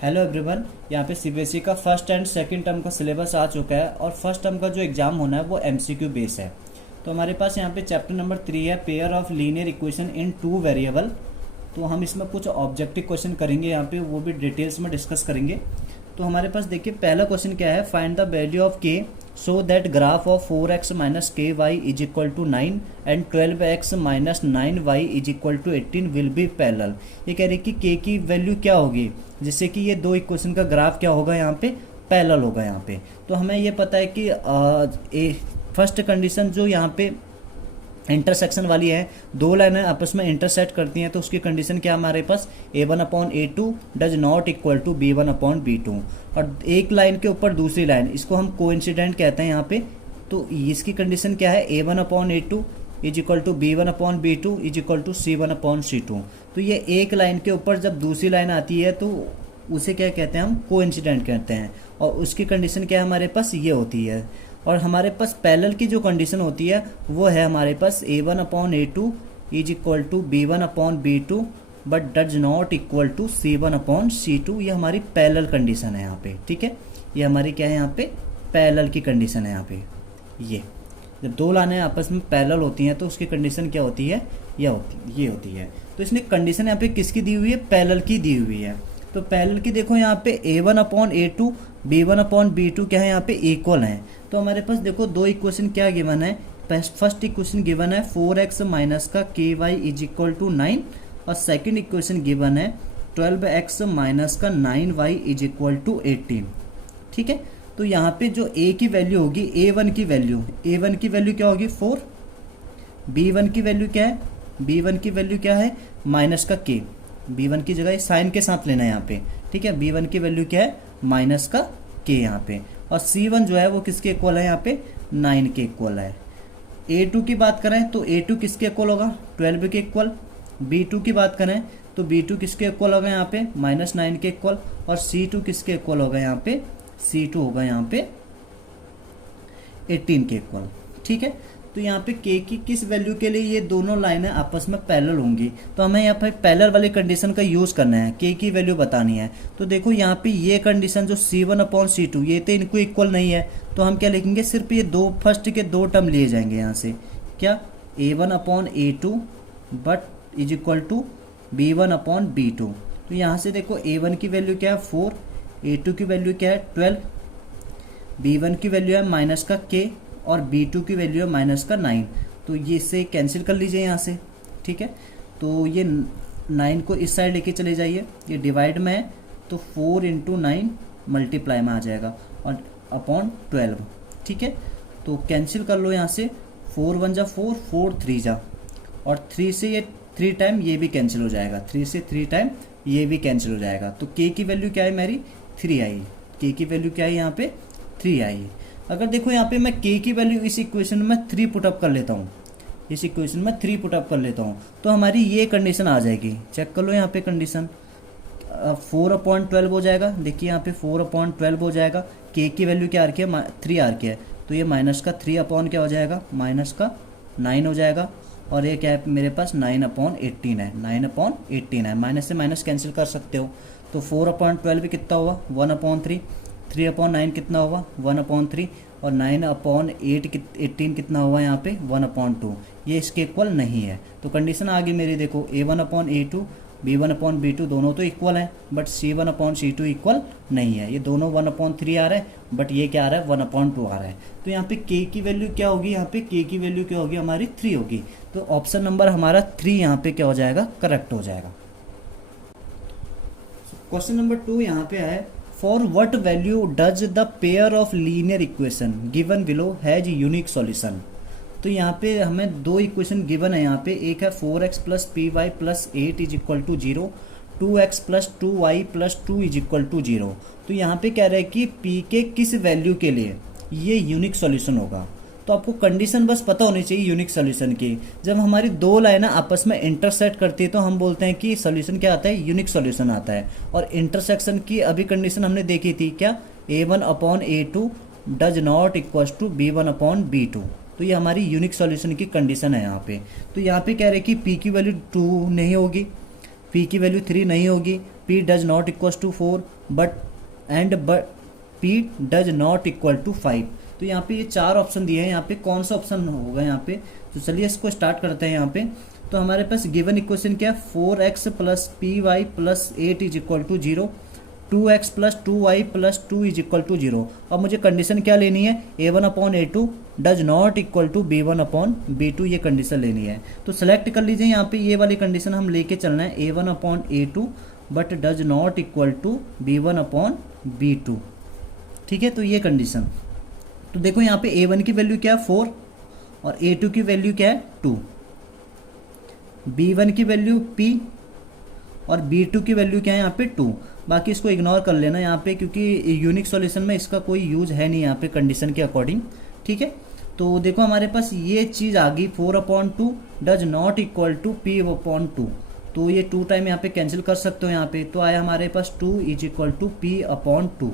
Hello everyone. यहाँ पे CBSE का फर्स्ट एंड सेकंड टर्म का सिलेबस आ चुका है और फर्स्ट टर्म का जो एग्ज़ाम होना है वो एमसीक्यू बेस है। तो हमारे पास यहाँ पे चैप्टर नंबर 3 है, pair of linear equation in two variable. तो हम इसमें कुछ ऑब्जेक्टिव क्वेश्चन करेंगे यहाँ पे, वो भी डिटेल्स में डिस्कस करेंगे। तो हमारे पास देखिए पहला क्वेश्चन क्या है, find the value of k so that graph of 4x minus k y is equal to 9 and 12x minus 9y is equal to 18 will be parallel. ये कह रही कि के की वैल्यू क्या होगी जिससे कि ये दो इक्वेशन का ग्राफ क्या होगा, यहाँ पे पैरेलल होगा। यहाँ पे तो हमें ये पता है कि फर्स्ट कंडीशन जो यहाँ पे इंटरसेक्शन वाली है, दो लाइनें आपस में इंटरसेक्ट करती हैं, तो उसकी कंडीशन क्या हमारे पास a1/a2 does not equal to b1/b2। और एक लाइन के ऊपर दूसरी लाइन, इसको हम कोइंसिडेंट कहते हैं यहाँ पे। तो इसकी कंडीशन क्या है, a1/a2 is equal to b1/b2 is equal to c1/c2। तो ये एक लाइन के ऊपर जब दूसरी लाइन आती है तो उसे क्या कहते हैं, हम कोइंसिडेंट कहते हैं। और उसकी कंडीशन क्या है हमारे पास, ये होती है। और हमारे पास पैरेलल की जो कंडीशन होती है वो है हमारे पास a1/a2 is equal to b1/b2 but does not equal to c1/c2। ये हमारी पैरेलल कंडीशन है यहाँ पे, ठीक है। ये हमारी क्या है यहाँ पे, पैरेलल की कंडीशन है यहाँ पे। ये जब दो लाइनें आपस में पैरेलल होती हैं तो उसकी कंडीशन क्या होती है, ये होती है। तो इसने कंडीशन यहाँ पे किसकी दी हुई है, पैरेलल की दी हुई है। तो पैरेलल की देखो यहाँ पे a1/a2 b1/b2 क्या है, यहाँ पे इक्वल है। तो हमारे पास देखो दो इक्वेशन क्या गिवन है। फर्स्ट इक्वेशन गिवन है 4x माइनस का के वाई इज इक्वल टू 9 और सेकंड इक्वेशन गिवन है 12x माइनस का 9y इज इक्वल टू 18, ठीक है। तो यहाँ पे जो a की वैल्यू होगी, a1 की वैल्यू क्या होगी 4, b1 की वैल्यू क्या है, b1 की वैल्यू क्या है माइनस का k, b1 की जगह साइन के साथ लेना है यहाँ पे, ठीक है। b1 की वैल्यू क्या है माइनस का k यहाँ पे। और c1 जो है वो किसके इक्वल है, यहाँ पे 9 के इक्वल है। a2 की बात करें तो a2 किसके इक्वल होगा, 12 के इक्वल। b2 की बात करें तो b2 किसके इक्वल होगा, यहाँ पे -9 के इक्वल। और c2 किसके इक्वल होगा, यहाँ पे c2 होगा यहाँ पे 18 के इक्वल, ठीक है। तो यहाँ पे k की किस वैल्यू के लिए ये दोनों लाइनें आपस में पैरेलल होंगी, तो हमें यहाँ पे पैरेलल वाली कंडीशन का यूज़ करना है, k की वैल्यू बतानी है। तो देखो यहाँ पे ये कंडीशन जो c1/c2 ये तो इनको इक्वल नहीं है, तो हम क्या लिखेंगे, सिर्फ ये दो फर्स्ट के दो टर्म लिए जाएंगे यहाँ से, क्या a1/a2 but is equal to b1/b2। तो यहाँ से देखो a1 की वैल्यू क्या है 4, a2 की वैल्यू क्या है 12, b1 की वैल्यू है माइनस का k और b2 की वैल्यू है माइनस का 9। तो ये इससे कैंसिल कर लीजिए यहाँ से, ठीक है। तो ये 9 को इस साइड लेके चले जाइए, ये डिवाइड में है तो 4 × 9 मल्टीप्लाई में आ जाएगा और अपॉन 12, ठीक है। तो कैंसिल कर लो यहाँ से, 4 × 1 = 4, 4 × 3 = और 3 से ये 3 टाइम ये भी कैंसिल हो जाएगा, 3 से 3 टाइम ये भी कैंसिल हो जाएगा। तो k की वैल्यू क्या है मेरी 3 आई, k की वैल्यू क्या है यहाँ पे 3 आई। अगर देखो यहाँ पे मैं k की वैल्यू इस इक्वेशन में 3 पुटअप कर लेता हूँ, इस इक्वेशन में 3 पुटअप कर लेता हूँ, तो हमारी ये कंडीशन आ जाएगी। चेक कर लो यहाँ पे कंडीशन, 4/12 हो जाएगा। देखिए यहाँ पे 4/12 हो जाएगा। k की वैल्यू क्या आ रखी है 3 आ रखी है, तो ये माइनस का 3 अपॉन क्या हो जाएगा, माइनस का 9 हो जाएगा। और ये क्या है मेरे पास 9/18 है, 9/18 है। माइनस से माइनस कैंसिल कर सकते हो। तो 4/12 कितना होगा 1/3, 3/9 कितना होगा 1/3 और 9/18 कितना होगा यहाँ पे 1/2। ये इसके इक्वल नहीं है। तो कंडीशन आ गई मेरी, देखो a1/a2 b1/b2 दोनों तो इक्वल हैं बट c1/c2 इक्वल नहीं है। ये दोनों 1/3 आ रहा है बट ये क्या आ रहा है 1/2 आ रहा है। तो यहाँ पे k की वैल्यू क्या होगी, यहाँ पे k की वैल्यू क्या होगी हमारी 3 होगी। तो ऑप्शन नंबर हमारा 3 यहाँ पे क्या हो जाएगा, करेक्ट हो जाएगा। क्वेश्चन नंबर 2 यहाँ पे है, for what value does the pair of linear equation given below has unique solution. तो यहाँ पे हमें दो इक्वेशन गिवन है यहाँ पे, एक है 4x + py + 8 is equal to 0, 2x + 2y + 2 is equal to 0। तो यहाँ पे कह रहे हैं कि p के किस वैल्यू के लिए ये यूनिक सॉल्यूशन होगा। तो आपको कंडीशन बस पता होनी चाहिए यूनिक सॉल्यूशन की। जब हमारी दो लाइनें आपस में इंटरसेक्ट करती है तो हम बोलते हैं कि सॉल्यूशन क्या आता है, यूनिक सॉल्यूशन आता है। और इंटरसेक्शन की अभी कंडीशन हमने देखी थी क्या, a1/a2 does not equal to b1/b2। तो ये हमारी यूनिक सॉल्यूशन की कंडीशन है यहाँ पे। तो यहाँ पे कह रहे हैं कि p की वैल्यू 2 नहीं होगी, p की वैल्यू 3 नहीं होगी, p does not equal to 4 but p does not equal to 5। तो यहाँ पे ये 4 ऑप्शन दिए हैं, यहाँ पे कौन सा ऑप्शन होगा यहाँ पे। तो चलिए इसको स्टार्ट करते हैं। यहाँ पे तो हमारे पास गिवन इक्वेशन क्या है, 4x plus p y plus 8 is equal to 0, 2x plus 2y plus 2 is equal to 0। अब मुझे कंडीशन क्या लेनी है, a1/a2 does not equal to b1/b2, ये कंडीशन लेनी है। तो सेलेक्ट कर लीजिए यहाँ पे ये वाली कंडीशन हम लेके चलना है, a1/a2 but does not equal to b1/b2। ठीक है, तो ये कंडीशन। तो देखो यहाँ पे a1 की वैल्यू क्या है 4 और a2 की वैल्यू क्या है 2, b1 की वैल्यू p और b2 की वैल्यू क्या है यहाँ पे 2। बाकी इसको इग्नोर कर लेना यहाँ पे, क्योंकि यूनिक सॉल्यूशन में इसका कोई यूज है नहीं यहाँ पे कंडीशन के अकॉर्डिंग। ठीक है, तो देखो हमारे पास ये चीज़ आ गई 4/2 does not equal to p/2। तो ये 2 टाइम यहाँ पे कैंसिल कर सकते हो यहाँ पे, तो आया हमारे पास 2 इज इक्वल टू p/2।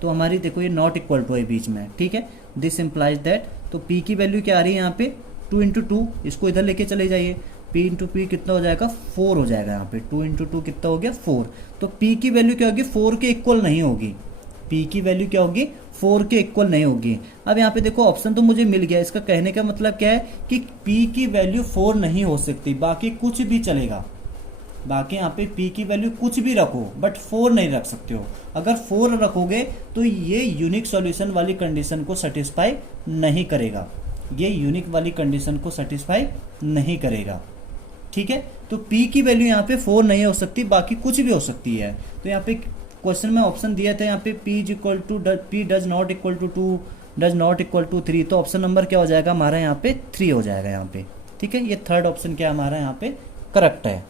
तो हमारी देखो ये नॉट इक्वल टू है बीच में। ठीक है, दिस इम्प्लाइज दैट। तो p की वैल्यू क्या आ रही है यहाँ पे 2 × 2, इसको इधर लेके चले जाइए, p × p कितना हो जाएगा 4 हो जाएगा यहाँ पे, 2 × 2 कितना हो गया 4। तो p की वैल्यू क्या होगी 4 के इक्वल नहीं होगी, p की वैल्यू क्या होगी 4 के इक्वल नहीं होगी। अब यहाँ पे देखो ऑप्शन तो मुझे मिल गया, इसका कहने का मतलब क्या है कि p की वैल्यू 4 नहीं हो सकती, बाकी कुछ भी चलेगा। बाकी यहाँ पे p की वैल्यू कुछ भी रखो बट 4 नहीं रख सकते हो। अगर 4 रखोगे तो ये यूनिक सॉल्यूशन वाली कंडीशन को सेटिस्फाई नहीं करेगा, ये यूनिक वाली कंडीशन को सेटिस्फाई नहीं करेगा। ठीक है, तो p की वैल्यू यहाँ पे 4 नहीं हो सकती, बाकी कुछ भी हो सकती है। तो यहाँ पे क्वेश्चन में ऑप्शन दिया था यहाँ पे p does not equal to 2 does not equal to 3। तो ऑप्शन नंबर क्या हो जाएगा हमारा यहाँ पे 3 हो जाएगा यहाँ पे। ठीक है, ये थर्ड ऑप्शन क्या हमारा यहाँ पे करेक्ट है।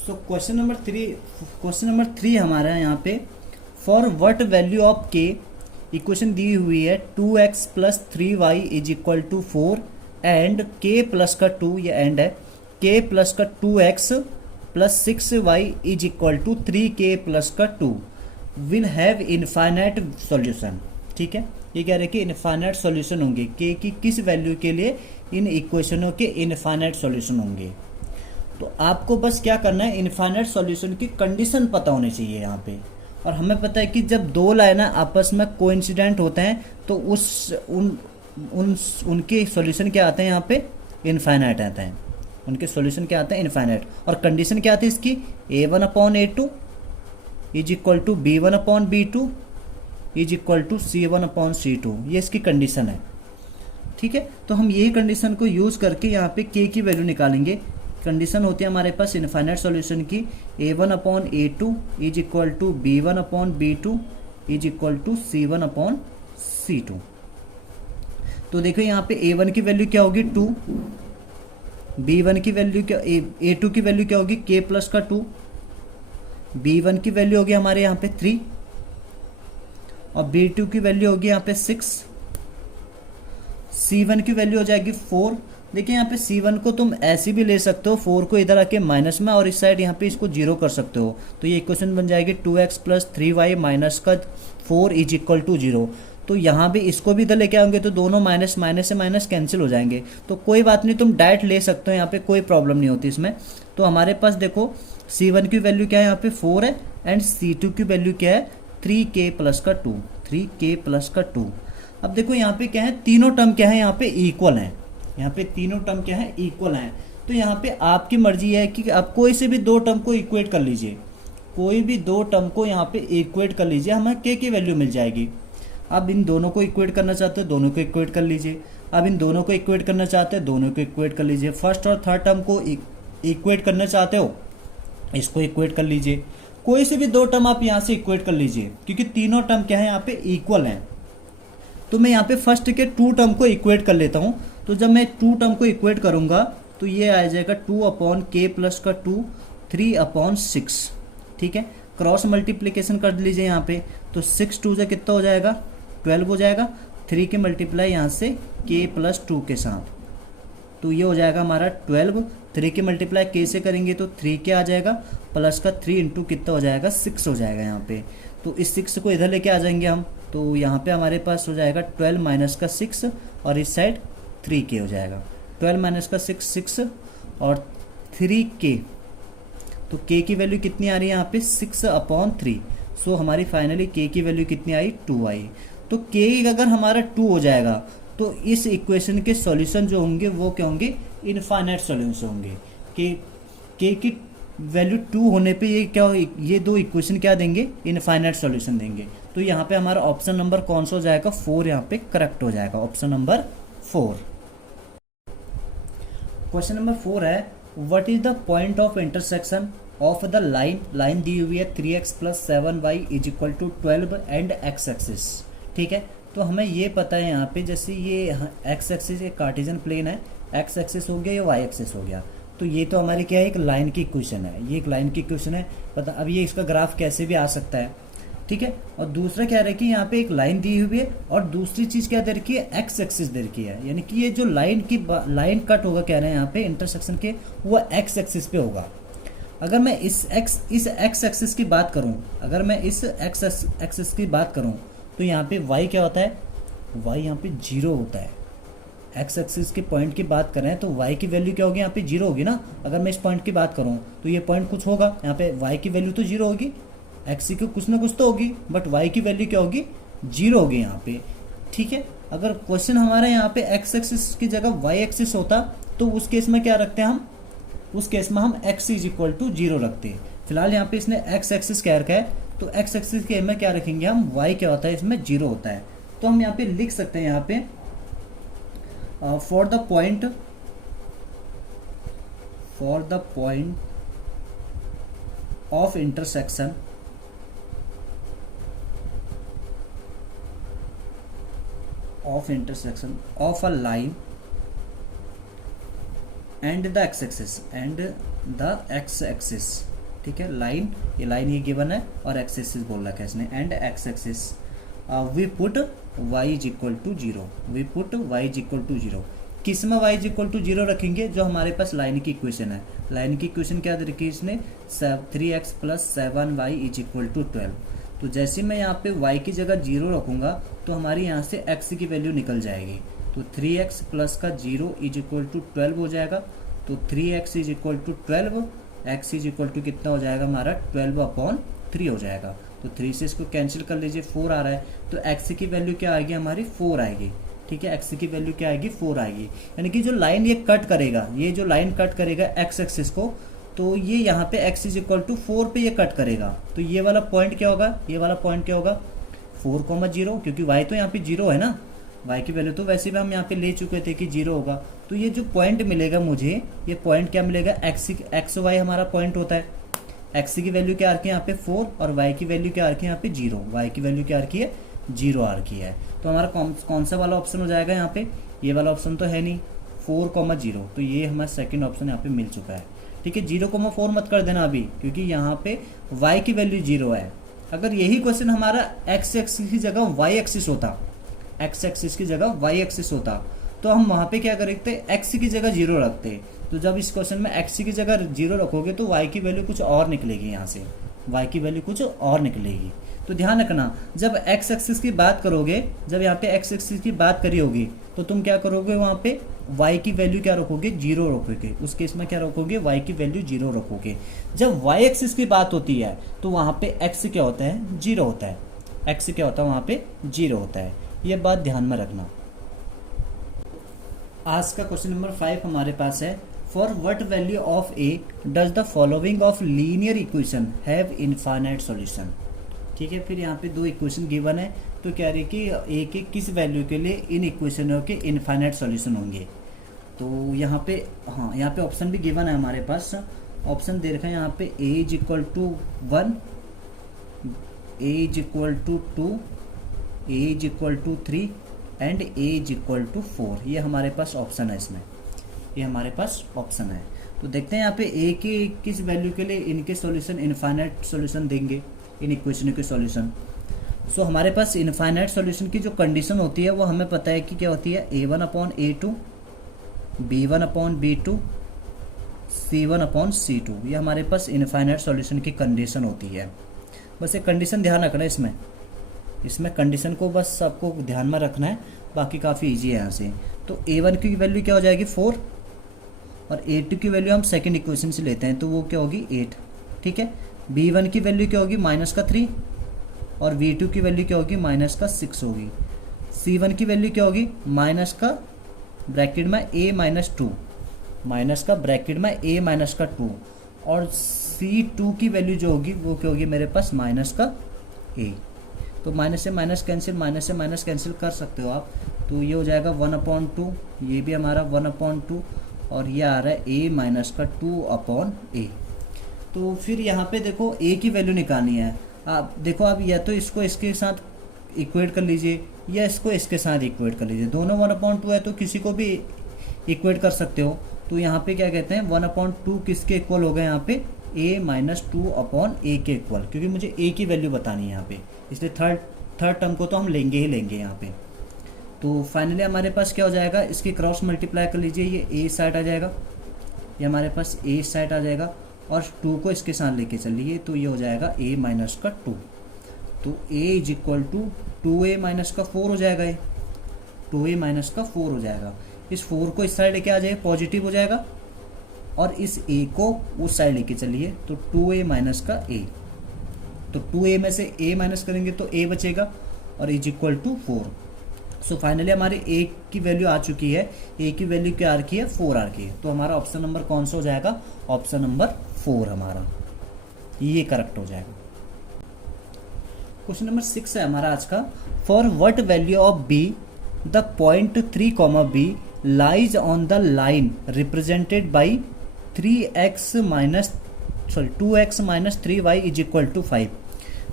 सो क्वेश्चन नंबर 3 हमारा यहाँ पे for what value of k, equation दी हुई है 2x plus 3y is equal to 4 and k plus का 2, ये एंड है, k प्लस का 2x प्लस 6y is equal to 3k plus का 2 विल हैव इनफाइनाइट सॉल्यूशन। ठीक है, ये कह रहे हैं कि इनफाइनाइट सॉल्यूशन होंगे, k की किस वैल्यू के लिए इन इक्वेशनों के इनफाइनाइट सॉल्यूशन होंगे। तो आपको बस क्या करना है, इनफाइनाइट सॉल्यूशन की कंडीशन पता होनी चाहिए यहाँ पे। और हमें पता है कि जब दो लाइनें आपस में कोइंसिडेंट होते हैं तो उनके सॉल्यूशन क्या आते हैं यहाँ पे इनफाइनाइट आते हैं, उनके सॉल्यूशन क्या आते हैं इनफाइनाइट। और कंडीशन क्या आती है इसकी, a1/a2 is equal to b1/b2 is equal to c1/c2, ये इसकी कंडीशन है। ठीक है, तो हम यही कंडीशन को यूज करके यहाँ पे k की वैल्यू निकालेंगे। कंडीशन होती है हमारे पास इनफाइनाइट सॉल्यूशन की, a1/a2 is equal to b1/b2 is equal to c1/c2। तो देखो यहाँ पे a1 की वैल्यू क्या होगी 2, b1 की वैल्यू क्या, a2 की वैल्यू क्या होगी k प्लस का 2, b1 की वैल्यू होगी हमारे यहाँ पे 3 और b2 की वैल्यू होगी यहाँ पे 6, c1 की वैल्यू हो जाएगी 4। देखिए यहाँ पे C1 को तुम ऐसे भी ले सकते हो, 4 को इधर आके माइनस में और इस साइड यहाँ पे इसको 0 कर सकते हो। तो ये इक्वेशन बन जाएगी 2x प्लस 3y माइनस का 4 इज इक्वल टू 0। तो यहाँ भी इसको भी इधर लेके आओगे तो दोनों माइनस से माइनस कैंसिल हो जाएंगे। तो कोई बात नहीं, तुम डायरेक्ट ले सकते हो, यहाँ पे कोई प्रॉब्लम नहीं होती इसमें। तो हमारे पास देखो C1 की वैल्यू क्या है यहाँ पे 4 है एंड C2 की वैल्यू क्या है 3k प्लस का 2, 3k प्लस का 2। अब देखो यहाँ पे क्या है, तीनों टर्म क्या है यहाँ पे इक्वल है, यहाँ पे तीनों टर्म क्या है इक्वल हैं। तो यहाँ पे आपकी मर्जी है कि आप कोई से भी दो टर्म को इक्वेट कर लीजिए, कोई भी दो टर्म को यहाँ पे इक्वेट कर लीजिए, हमें k की वैल्यू मिल जाएगी। अब इन दोनों को इक्वेट करना चाहते हो दोनों को इक्वेट कर लीजिए, अब इन दोनों को इक्वेट करना चाहते हो दोनों को इक्वेट कर लीजिए। फर्स्ट और थर्ड टर्म को इक्वेट करना चाहते हो इसको इक्वेट कर लीजिए, कोई से भी दो टर्म आप यहाँ से इक्वेट कर लीजिए क्योंकि तीनों टर्म क्या है यहाँ पे इक्वल हैं। तो मैं यहाँ पे फर्स्ट के 2 टर्म को इक्वेट कर लेता हूँ। तो जब मैं 2 टर्म को इक्वेट करूँगा तो ये आ जाएगा 2/k प्लस का 2 3/6। ठीक है, क्रॉस मल्टीप्लिकेशन कर लीजिए यहाँ पे, तो 6 2 से कितना हो जाएगा 12 हो जाएगा, 3 के मल्टीप्लाई यहाँ से k प्लस 2 के साथ, तो ये हो जाएगा हमारा 12। 3 के मल्टीप्लाई k से करेंगे तो 3k आ जाएगा प्लस का 3 इंटू कितना हो जाएगा 6 हो जाएगा यहाँ पे। तो इस 6 को इधर लेके आ जाएंगे हम, तो यहाँ पे हमारे पास हो जाएगा 12 माइनस का 6 और इस साइड 3k हो जाएगा। 12 माइनस का 6 और 3k, तो k की वैल्यू कितनी आ रही है यहाँ पे 6/3। सो हमारी फाइनली के की वैल्यू कितनी आई, 2 आई। तो के अगर हमारा 2 हो जाएगा तो इस इक्वेशन के सॉल्यूशन जो होंगे वो क्या होंगे, इनफाइनाइट सॉल्यूशन होंगे। के की वैल्यू 2 होने पे ये क्या, ये दो इक्वेशन क्या देंगे, इनफाइनाइट सॉल्यूशन देंगे। तो यहाँ पे हमारा ऑप्शन नंबर कौन सा हो जाएगा, 4 यहाँ पे करेक्ट हो जाएगा, ऑप्शन नंबर 4। क्वेश्चन नंबर 4 है, what is the point of intersection of the line दी हुई है 3x + 7y = 12 and x axis. ठीक है, तो हमें ये पता है यहाँ पे, जैसे ये x एक्सिस एक कार्टेशियन प्लेन है, x एक्सिस हो गया, ये y एक्सिस हो गया। तो ये तो हमारी क्या है, एक लाइन की इक्वेशन है, ये एक लाइन की इक्वेशन है। पता अब ये इसका ग्राफ कैसे भी आ सकता है। ठीक है, और दूसरा क्या है कि यहाँ पे एक लाइन दी हुई है और दूसरी चीज़ क्या दे रखी है, एक्स एक्सिस दे रखी है। यानी कि ये जो लाइन कट होगा, कह रहे हैं यहाँ पे इंटरसेक्शन के, वो एक्स एक्सिस पे होगा। अगर मैं इस एक्स एक्सिस की बात करूँ, अगर मैं इस एक्स एक्सिस की बात करूँ तो यहाँ पे y क्या होता है, y यहाँ पे 0 होता है। एक्स एक्सिस के पॉइंट की बात करें तो y की वैल्यू क्या होगी, यहाँ पे 0 होगी ना। अगर मैं इस पॉइंट की बात करूँ तो ये पॉइंट कुछ होगा, यहाँ पे y की वैल्यू तो 0 होगी, एक्स की कुछ ना कुछ तो होगी, बट y की वैल्यू क्या होगी, 0 होगी यहाँ पे। ठीक है, अगर क्वेश्चन हमारा यहाँ पे एक्स एक्सिस की जगह y एक्सिस होता तो उस केस में क्या रखते हैं हम, उस केस में हम x = 0 रखते हैं। फिलहाल यहाँ पे इसने x एक्सिस कह रखा है, तो x एक्सिस के में क्या रखेंगे हम, y क्या होता है, इसमें 0 होता है। तो हम यहाँ पे लिख सकते हैं, यहाँ पे for the point of intersection of a line and the x axis. ठीक है, लाइन ये गिवन है और एक्स एक्सिस बोल रखा है इसने, and x axis we put y = 0, we put y = 0। किस में y = 0 रखेंगे, जो हमारे पास लाइन की इक्वेशन है। लाइन की इक्वेशन क्या दे रखी है इसने, 3x + 7y = 12। तो जैसे मैं यहाँ पे y की जगह 0 रखूँगा तो हमारी यहाँ से x की वैल्यू निकल जाएगी। तो 3x + का 0 = 12 हो जाएगा। तो 3x = 12, x = कितना हो जाएगा हमारा, 12/3 हो जाएगा। तो 3 से इसको कैंसिल कर लीजिए, 4 आ रहा है। तो x की वैल्यू क्या आएगी हमारी, 4 आएगी। ठीक है, x की वैल्यू क्या आएगी, 4 आएगी। यानी कि जो लाइन ये कट करेगा, ये जो लाइन कट करेगा x एक्सिस को, तो ये यहाँ पे x = 4 पे ये कट करेगा। तो ये वाला पॉइंट क्या होगा, ये वाला पॉइंट क्या होगा, 4,0, क्योंकि y तो यहाँ पे 0 है ना, y की वैल्यू तो वैसे भी हम यहाँ पे ले चुके थे कि 0 होगा। तो ये जो पॉइंट मिलेगा मुझे, ये पॉइंट क्या मिलेगा, एक्स वाई हमारा पॉइंट होता है। x की वैल्यू क्या आ रखी है यहाँ पे 4 और y की वैल्यू क्या आ रखी है यहाँ पे 0, y की वैल्यू क्या आ रखी है, 0 आ रखी है। तो हमारा कौन सा वाला ऑप्शन हो जाएगा यहाँ पे, ये वाला ऑप्शन तो है नहीं, 4,0। तो ये हमारा सेकंड ऑप्शन यहाँ पे मिल चुका है। ठीक है, 0,4 मत कर देना अभी, क्योंकि यहाँ पे y की वैल्यू 0 है। अगर यही क्वेश्चन हमारा x एक्सिस की जगह y एक्सिस होता, x एक्सिस की जगह y एक्सिस होता, तो हम वहाँ पे क्या करते, x की जगह 0 रखते। तो जब इस क्वेश्चन में x की जगह 0 रखोगे तो y की वैल्यू कुछ और निकलेगी, यहाँ से y की वैल्यू कुछ और निकलेगी। तो ध्यान रखना, जब x एक्सिस की बात करोगे, जब यहाँ पे x एक्सिस की बात करी होगी तो तुम क्या करोगे, वहाँ पे y की वैल्यू क्या रखोगे, 0 रखोगे। उस केस में क्या रखोगे, y की वैल्यू 0 रखोगे। जब y एक्सिस की बात होती है तो वहाँ पे x क्या होता है, 0 होता है। x क्या होता है, वहाँ पे 0 होता है। ये बात ध्यान में रखना। आज का क्वेश्चन नंबर 5 हमारे पास है, for what value of a does the following of linear equation have infinite solution. ठीक है, फिर यहाँ पे दो इक्वेशन गिवन है, तो कह रही है कि a के किस वैल्यू के लिए इन इक्वेशनों के इनफाइनाइट सॉल्यूशन होंगे। तो यहाँ पे यहाँ पे ऑप्शन भी गिवन है हमारे पास, ऑप्शन दे रखा है यहाँ पे a = 1, a = 2, a = 3 and a = 4। ये हमारे पास ऑप्शन है, इसमें ये हमारे पास ऑप्शन है। तो देखते हैं यहाँ पे a के किस वैल्यू के लिए इनके सॉल्यूशन इनफाइनाइट सॉल्यूशन देंगे, इन इक्वेशनों के सॉल्यूशन। सो हमारे पास इनफाइनाइट सॉल्यूशन की जो कंडीशन होती है वो हमें पता है कि क्या होती है, a1/a2, b1/b2, c1/c2। ये हमारे पास इनफाइनाइट सॉल्यूशन की कंडीशन होती है। बस एक कंडीशन ध्यान रखना है, इसमें कंडीशन को बस आपको ध्यान में रखना है, बाकी काफ़ी इजी है यहाँ से। तो a1 की वैल्यू क्या हो जाएगी, 4, और a2 की वैल्यू हम सेकंड इक्वेशन से लेते हैं, तो वो क्या होगी, 8। ठीक है, b1 की वैल्यू क्या होगी, -3, और V2 की वैल्यू क्या होगी, माइनस का 6 होगी। C1 की वैल्यू क्या होगी, माइनस का ब्रैकेट में a माइनस 2, माइनस का ब्रैकेट में a माइनस का 2, और C2 की वैल्यू जो होगी वो क्या होगी मेरे पास, माइनस का a। तो माइनस से माइनस कैंसिल, माइनस से माइनस कैंसिल कर सकते हो आप। तो ये हो जाएगा 1/2, ये भी हमारा 1/2, और ये आ रहा है a माइनस का 2/a। तो फिर यहाँ पे देखो a की वैल्यू निकालनी है। आप देखो, आप या तो इसको इसके साथ इक्वेट कर लीजिए या इसको इसके साथ इक्वेट कर लीजिए। दोनों 1/2 है तो किसी को भी इक्वेट कर सकते हो। तो यहाँ पे क्या कहते हैं, 1/2 किसके इक्वल हो गए यहाँ पे, a माइनस 2/a के इक्वल, क्योंकि मुझे a की वैल्यू बतानी है यहाँ पे, इसलिए थर्ड टर्म को तो हम लेंगे ही लेंगे यहाँ पे। तो फाइनली हमारे पास क्या हो जाएगा, इसकी क्रॉस मल्टीप्लाई कर लीजिए, ये a साइड आ जाएगा, ये हमारे पास a साइड आ जाएगा, और 2 को इसके साथ लेके चलिए तो ये हो जाएगा a माइनस का 2। तो a is equal to 2a minus का 4 हो जाएगा, ये 2a माइनस का 4 हो जाएगा। इस 4 को इस साइड लेके आ जाए, पॉजिटिव हो जाएगा, और इस a को उस साइड लेके चलिए तो 2a माइनस का a। तो 2a में से a माइनस करेंगे तो a बचेगा, और is equal to 4। So finally हमारे a की वैल्यू आ चुकी है, a की वैल्यू क्या आ रखी है, 4 आ रखी है। तो हमारा ऑप्शन नंबर कौन सा हो जाएगा, ऑप्शन नंबर 4 हमारा ये करेक्ट हो जाएगा। क्वेश्चन नंबर 6 है हमारा आज का, for what value of b the point 3, b lies on the line represented by 2x minus 3y is equal to 5।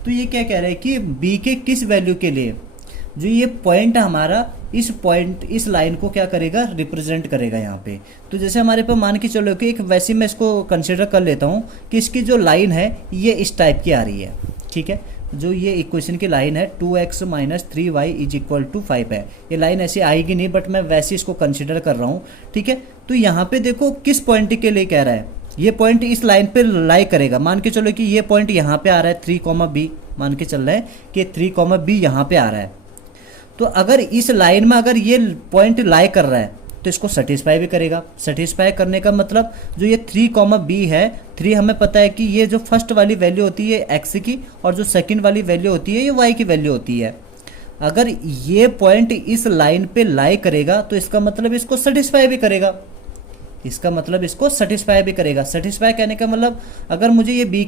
तो ये क्या कह रहा है कि b के किस वैल्यू के लिए जो ये पॉइंट हमारा इस लाइन को क्या करेगा, रिप्रेजेंट करेगा यहाँ पे। तो जैसे हमारे पे मान के चलो कि एक वैसे मैं इसको कंसिडर कर लेता हूँ कि इसकी जो लाइन है ये इस टाइप की आ रही है, ठीक है। जो ये इक्वेशन की लाइन है 2x minus 3y is equal to 5 है, ये लाइन ऐसी आएगी नहीं, बट मैं वैसे इसको कंसिडर कर रहा हूँ, ठीक है। तो यहाँ पे देखो किस पॉइंट के लिए कह रहा है, ये पॉइंट इस लाइन पे लाई करेगा। मान के चलो कि ये पॉइंट यहाँ पे आ रहा है 3, मान के चल रहा है कि 3, यहाँ पे आ रहा है। तो अगर इस लाइन में अगर ये पॉइंट लाई कर रहा है तो इसको सेटिस्फाई भी करेगा। सेटिस्फाई करने का मतलब जो ये 3, है 3 हमें पता है कि ये जो फर्स्ट वाली वैल्यू होती है x की, और जो सेकंड वाली वैल्यू होती है ये y की वैल्यू होती है। अगर ये पॉइंट इस लाइन पे लाई करेगा तो इसका मतलब इसको सेटिस्फाई भी करेगा, इसका मतलब इसको सेटिस्फाई भी करेगा। सेटिस्फाई कहने का मतलब अगर मुझे ये b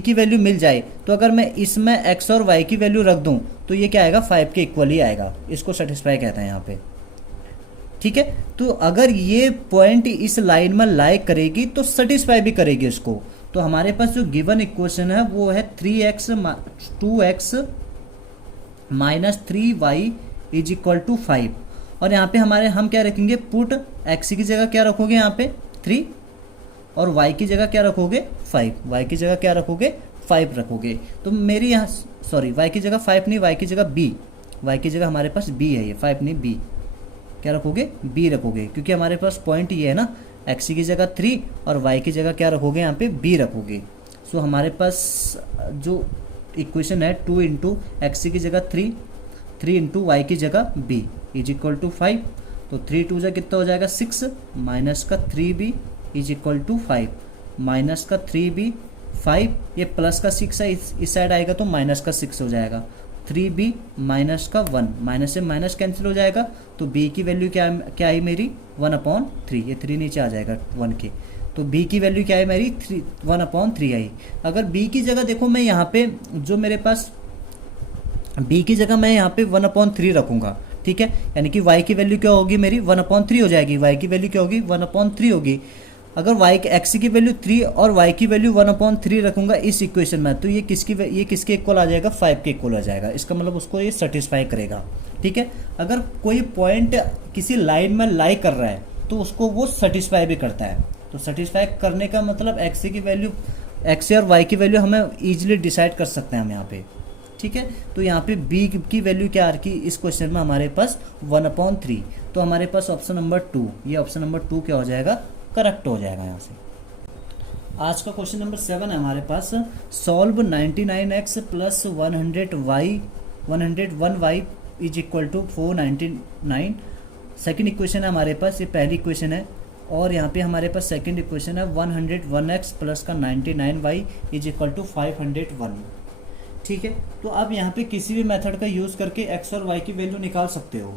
की वैल्यू मिल जाए तो अगर मैं इसमें x और y की वैल्यू रख दूं तो ये क्या आएगा, 5 के इक्वल ही आएगा। इसको सेटिस्फाई कहते हैं यहाँ पे, ठीक है। तो अगर ये पॉइंट इस लाइन में लाई करेगी तो सेटिस्फाई भी करेगी इसको। तो हमारे पास जो गिवन इक्वेशन है वो है 2x minus 3y is equal to 5। और यहाँ पे हम क्या रखेंगे, पुट x की जगह क्या रखोगे यहाँ पे 3, और y की जगह क्या रखोगे 5, y की जगह क्या रखोगे 5 रखोगे। तो मेरी यहाँ सॉरी y की जगह 5 नहीं, y की जगह b, y की जगह हमारे पास b है, ये 5 नहीं b, क्या रखोगे b रखोगे, क्योंकि हमारे पास पॉइंट ये है ना, x की जगह 3 और y की जगह क्या रखोगे यहाँ पे b रखोगे। सो हमारे पास जो इक्वेशन है 2 इंटू एक्स की जगह 3 इंटू वाई की जगह b इज इक्वल टू 5। तो 3 2 जा कितना हो जाएगा 6, माइनस का 3b is equal to 5, minus का 3b 5, ये प्लस का 6 है, इस साइड आएगा तो माइनस का 6 हो जाएगा। 3b माइनस का 1, माइनस से माइनस कैंसिल हो जाएगा, तो b की वैल्यू क्या आई मेरी 1/3, ये 3 नीचे आ जाएगा 1 के। तो b की वैल्यू क्या है मेरी 1/3 आई। अगर b की जगह देखो मैं यहाँ पे जो मेरे पास b की जगह मैं यहाँ पे 1/3 रखूँगा, ठीक है। यानी कि y की वैल्यू क्या होगी मेरी 1/3 हो जाएगी, y की वैल्यू क्या होगी 1/3 होगी। अगर x की वैल्यू 3 और y की वैल्यू 1/3 रखूँगा इस इक्वेशन में, तो ये किसके इक्वल आ जाएगा 5 के इक्वल आ जाएगा। इसका मतलब उसको ये सेटिस्फाई करेगा, ठीक है। अगर कोई पॉइंट किसी लाइन में लाई कर रहा है तो उसको वो सेटिस्फाई भी करता है। तो सेटिस्फाई करने का मतलब x की वैल्यू x और y की वैल्यू हमें ईजिली डिसाइड कर सकते हैं हम यहाँ पे, ठीक है। तो यहाँ पे b की वैल्यू क्या आ रही इस क्वेश्चन में हमारे पास 1/3। तो हमारे पास ऑप्शन नंबर 2, ये ऑप्शन नंबर 2 क्या हो जाएगा, करेक्ट हो जाएगा यहाँ से। आज का क्वेश्चन नंबर 7 है हमारे पास, solve 99x plus 101y is equal to 499। Second equation है हमारे पास, ये पहली इक्वेशन है, और यहाँ पे हमारे पास सेकेंड इक्वेशन है 101x प्लस का 99y इज इक्वल टू 501। ठीक है। तो आप यहाँ पे किसी भी मेथड का यूज़ करके एक्स और वाई की वैल्यू निकाल सकते हो।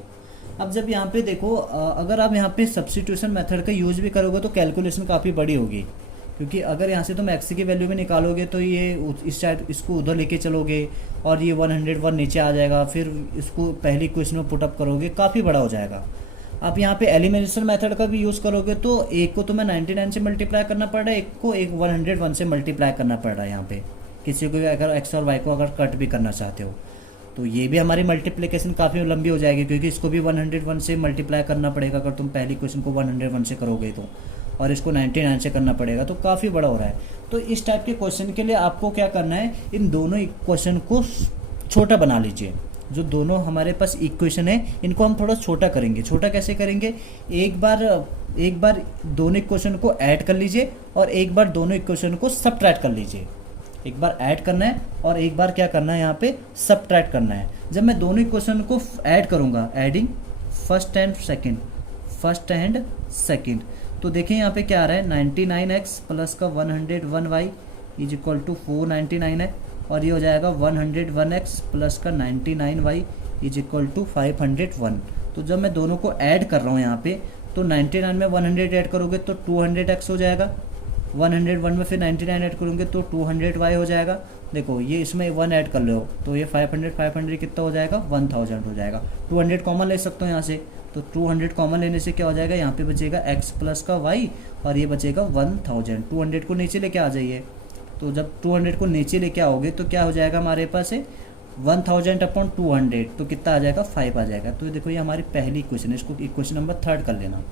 अब जब यहाँ पे देखो अगर आप यहाँ पे सब्स्टिट्यूशन मेथड का यूज़ भी करोगे तो कैलकुलेशन काफ़ी बड़ी होगी, क्योंकि अगर यहाँ से तुम एक्स की वैल्यू भी निकालोगे तो ये इस साइड इसको उधर लेके चलोगे और ये 101 नीचे आ जाएगा, फिर इसको पहली क्वेश्चन में पुटअप करोगे, काफ़ी बड़ा हो जाएगा। आप यहाँ पे एलिमिनेशन मेथड का भी यूज़ करोगे तो एक को तुम्हें 99 से मल्टीप्लाई करना पड़ रहा है, एक को 101 से मल्टीप्लाई करना पड़ रहा है। यहाँ पे किसी को भी अगर एक्स और वाई को अगर कट भी करना चाहते हो तो ये भी हमारी मल्टीप्लिकेशन काफ़ी लंबी हो जाएगी, क्योंकि इसको भी 101 से मल्टीप्लाई करना पड़ेगा अगर तुम पहली क्वेश्चन को 101 से करोगे तो, और इसको 99 से करना पड़ेगा, तो काफ़ी बड़ा हो रहा है। तो इस टाइप के क्वेश्चन के लिए आपको क्या करना है, इन दोनों क्वेश्चन को छोटा बना लीजिए। जो दोनों हमारे पास इक्वेशन है इनको हम थोड़ा छोटा करेंगे। छोटा कैसे करेंगे, एक बार दोनों इक्वेशन को ऐड कर लीजिए और एक बार दोनों इक्वेशन को सबट्रैक्ट कर लीजिए। एक बार ऐड करना है और एक बार क्या करना है, यहाँ पे सबट्रैक्ट करना है। जब मैं दोनों इक्वेशन को ऐड करूँगा, एडिंग फर्स्ट एंड सेकेंड, तो देखिए यहाँ पे क्या आ रहा है, 99x प्लस का 101y इज इक्वल टू 499 है, और ये हो जाएगा 101x प्लस का 99y इज इक्वल टू 501। तो जब मैं दोनों को ऐड कर रहा हूँ यहाँ पे, तो 99 में 100 ऐड करोगे तो 200x हो जाएगा, 101 में फिर 99 ऐड करोगे तो 200y हो जाएगा। देखो ये इसमें 1 ऐड कर लो तो ये 500 कितना हो जाएगा, 1000 हो जाएगा। 200 कॉमन ले सकते हो यहाँ से, तो 200 कॉमन लेने से क्या हो जाएगा, यहाँ पे बचेगा x प्लस का y और ये बचेगा 1000। 200 को नीचे लेके आ जाइए, तो जब 200 को नीचे लेके आओगे तो क्या हो जाएगा हमारे पास है 1000 अपॉन 200, तो कितना आ जाएगा, 5 आ जाएगा। तो देखो ये हमारी पहली इक्वेशन है, इसको इक्वेशन नंबर 3 कर लेना,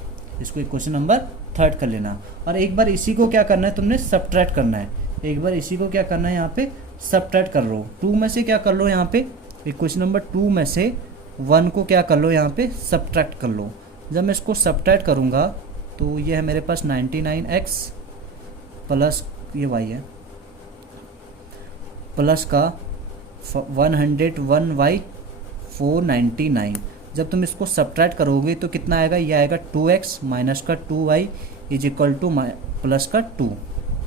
इसको इक्वेशन नंबर 3 कर लेना। और एक बार इसी को क्या करना है, तुमने सबट्रैक्ट करना है। एक बार इसी को क्या करना है, यहाँ पे सबट्रैक्ट कर लो। 2 में से क्या कर लो, यहाँ पे इक्वेशन नंबर 2 में से 1 को क्या कर लो, यहाँ पे सबट्रैक्ट कर लो। जब मैं इसको सबट्रैक्ट करूँगा तो ये है मेरे पास 99x प्लस ये y है प्लस का 101y 499। जब तुम इसको सबट्रैक्ट करोगे तो कितना आएगा, ये आएगा 2x माइनस का 2y is equal two plus का 2।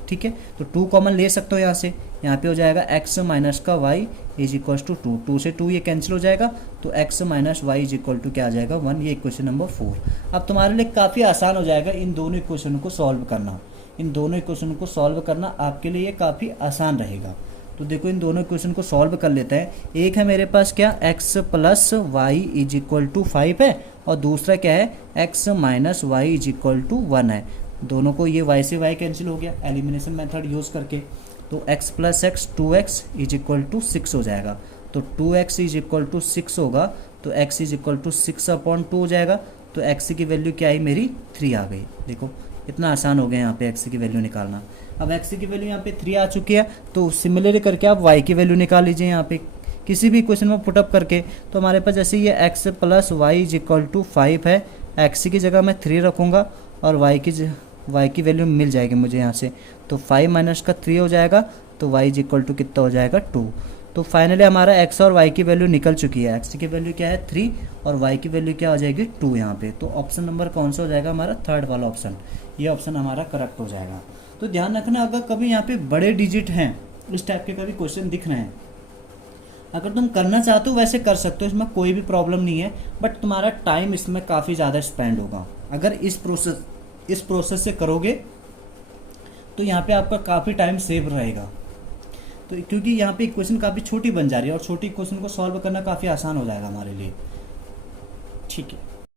ठीक है, तो 2 कॉमन ले सकते हो यहाँ से, यहाँ पे हो जाएगा x माइनस का y इज इक्वल टू 2, 2 से 2 ये कैंसिल हो जाएगा, तो x minus y is equal to क्या आ जाएगा, 1। ये इक्वेशन नंबर 4। अब तुम्हारे लिए काफ़ी आसान हो जाएगा इन दोनों इक्वेशन को सॉल्व करना। इन दोनों इक्वेशन को सॉल्व करना आपके लिए काफ़ी आसान रहेगा। तो देखो इन दोनों इक्वेशन को सॉल्व कर लेते हैं। एक है मेरे पास क्या, x plus y is equal to 5 है, और दूसरा क्या है, x minus y is equal to 1 है। दोनों को ये y से y कैंसिल हो गया एलिमिनेशन मेथड यूज़ करके, तो x plus x 2x is equal to 6 हो जाएगा। तो 2x इज इक्वल टू 6 होगा, तो x is equal to 6 upon 2 हो जाएगा। तो x की वैल्यू क्या आई मेरी, 3 आ गई। देखो इतना आसान हो गया यहाँ पे x की वैल्यू निकालना। अब x की वैल्यू यहाँ पे 3 आ चुकी है, तो सिमिलरली करके आप y की वैल्यू निकाल लीजिए यहाँ पे किसी भी क्वेश्चन में पुटअप करके। तो हमारे पास जैसे ये x plus y is equal to 5 है, x की जगह मैं 3 रखूँगा और y की वैल्यू मिल जाएगी मुझे यहाँ से, तो 5 माइनस का 3 हो जाएगा, तो y इज इक्वल टू कितना हो जाएगा, 2। तो फाइनली हमारा x और y की वैल्यू निकल चुकी है। x की वैल्यू क्या है 3 और y की वैल्यू क्या हो जाएगी 2 यहाँ पे। तो ऑप्शन नंबर कौन सा हो जाएगा हमारा, 3rd वाला ऑप्शन, ये ऑप्शन हमारा करेक्ट हो जाएगा। तो ध्यान रखना, अगर कभी यहाँ पे बड़े डिजिट हैं, इस टाइप के कभी क्वेश्चन दिख रहे हैं, अगर तुम करना चाहते हो वैसे कर सकते हो, इसमें कोई भी प्रॉब्लम नहीं है, बट तुम्हारा टाइम इसमें काफ़ी ज़्यादा स्पेंड होगा। अगर इस प्रोसेस से करोगे तो यहाँ पे आपका काफ़ी टाइम सेव रहेगा। तो क्योंकि यहाँ पे इक्वेशन काफ़ी छोटी बन जा रही है और छोटी इक्वेशन को सॉल्व करना काफ़ी आसान हो जाएगा हमारे लिए। ठीक है।